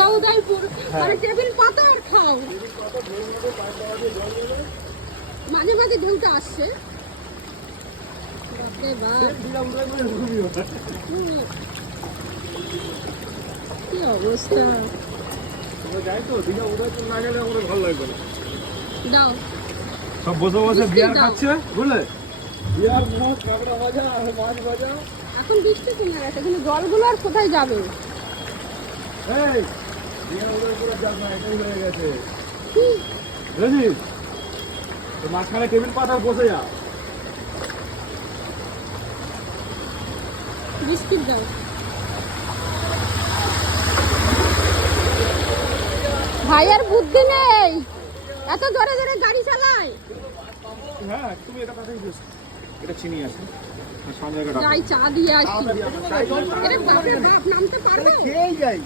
উদয়পুর মানে টেবিল পাতা আর খাও। মাঝে মাঝে ঢেউটা আসছে। কি অবস্থা। দাও সব বসে বসে বিয়ার খাচ্ছে বুঝলে, বিয়ার মদ কাঁকড়া ভাজা আর মাছ ভাজা। এখন বৃষ্টি কমে গেছে কিন্তু জলগুলো আর কোথায় যাবে? এই বিয়ার ওদের পুরো যাস না, এটাই হয়ে গেছে বুঝেছিস। তো মাঝখানে টেবিল পাতা বসে যা। বিস্কিট দাও। ভাইয়ের বুদ্ধি নেই, এত জোরে জোরে গাড়ি চালায়। হ্যাঁ তুমি এটা কথাই বলছো, এটা চিনি আছে সামনে যাই চা দিয়ে আসি। আরে বাপরে বাপ, নামতে পারবে? খেয়েই যাই।